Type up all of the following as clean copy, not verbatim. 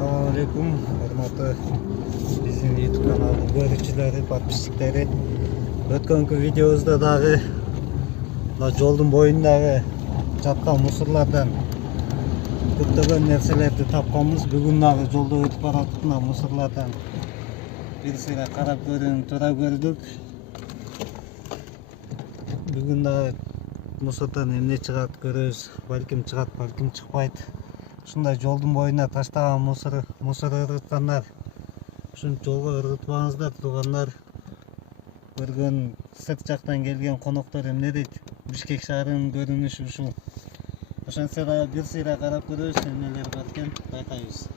Assalamualaikum, hormatly bizim YouTube kanalının görüşçüleri, подписчиктери. Өткөнкү видеобузда дагы мына жолдун боюндагы жаткан мусорлардан көптөгөн нерселерди тапканбыз. Бүгүн дагы жолдо өтүп баратып мына мусорлардан бир сыйра карап көрүүнү туура көрдүк. Бүгүн дагы мусордон эмне чыгат көрөбүз. Балким чыгат, балким чыкпайт. Ушундай жолдун боюна таштаган мусор ыргыткандар, ушинтип жолго ыргытпаңыздар туугандар. Көргөн сырт жактан келген коноктор эмне дейт? Бишкек шаарынын көрүнүшү ушул. Ошентсе дагы бир сыйра карап көрөбүз, эмнелер бар экен байкайбыз.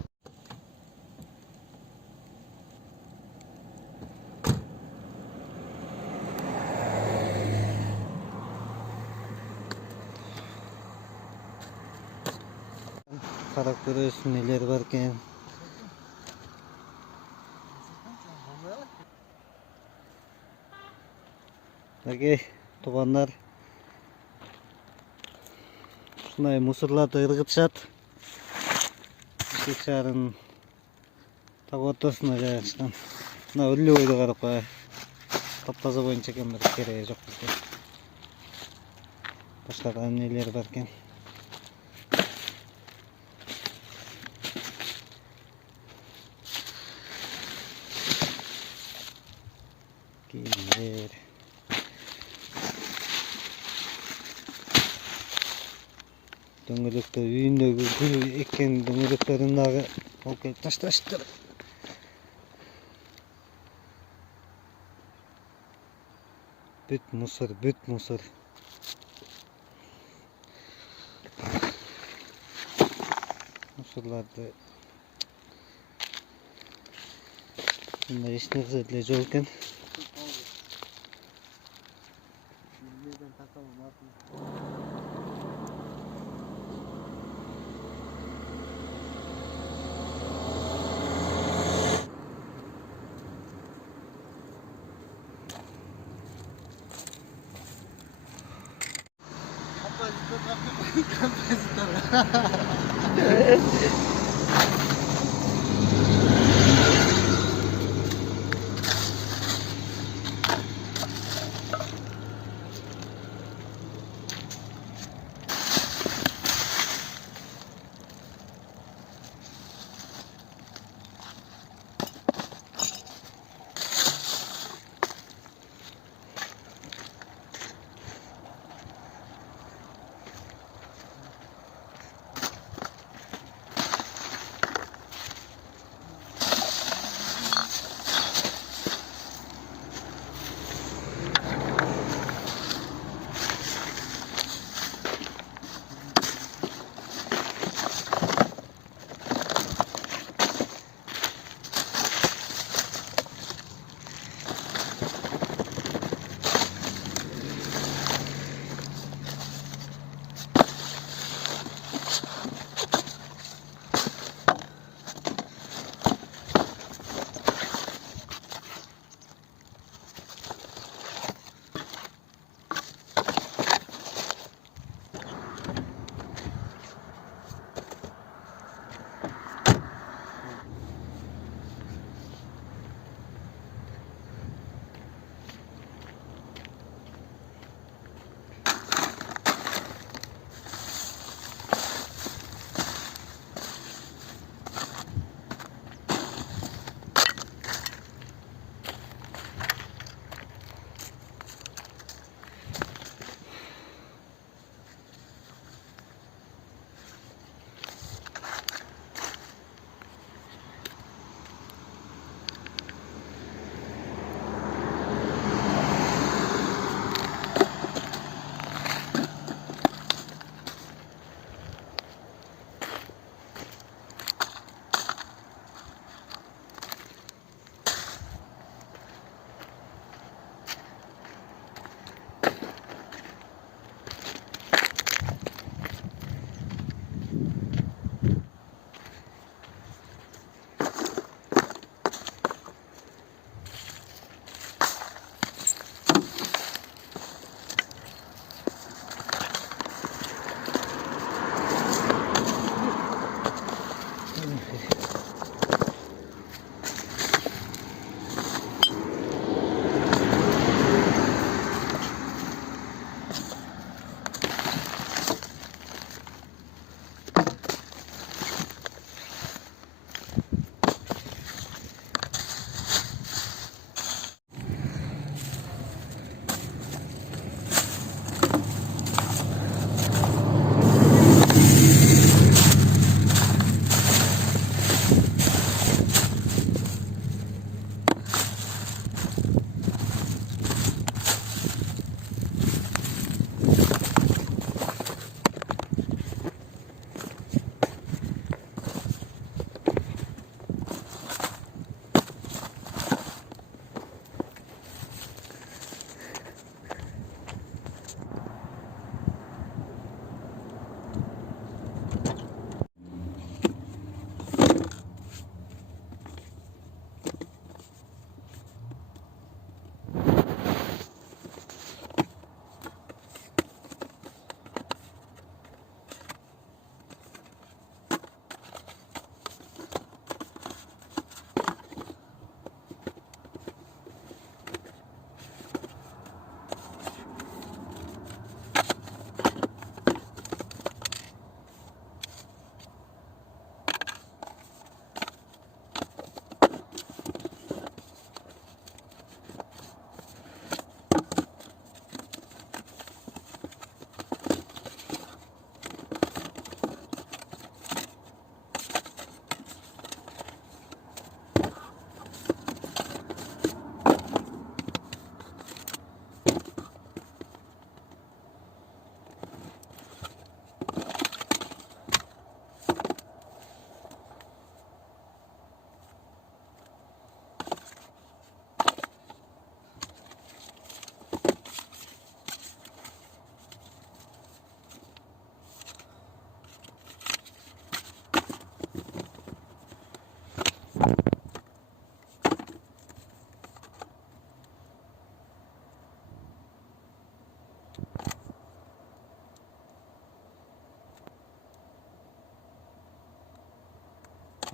Карап көрөбүз, эмнелер бар экен. Окей, туугандар. Ушундай мусорларды ыргытышат. Бишкек шаарынын так ортосуна жайгашкан. Мына Өллүбойдо карап кай. Таптаза боюнча экен, бир кереги жок бизге. Башка да эмнелер бар экен. Кийимдер. Дөңгөлөктөр, үйүндөгү гүл эккен дөңгөлөктөрүн дагы алып келип ташташыптыр. Бүт мусор, бүт мусор. Мусорларды мындай эч нерсе деле жок экен.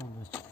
Olacak.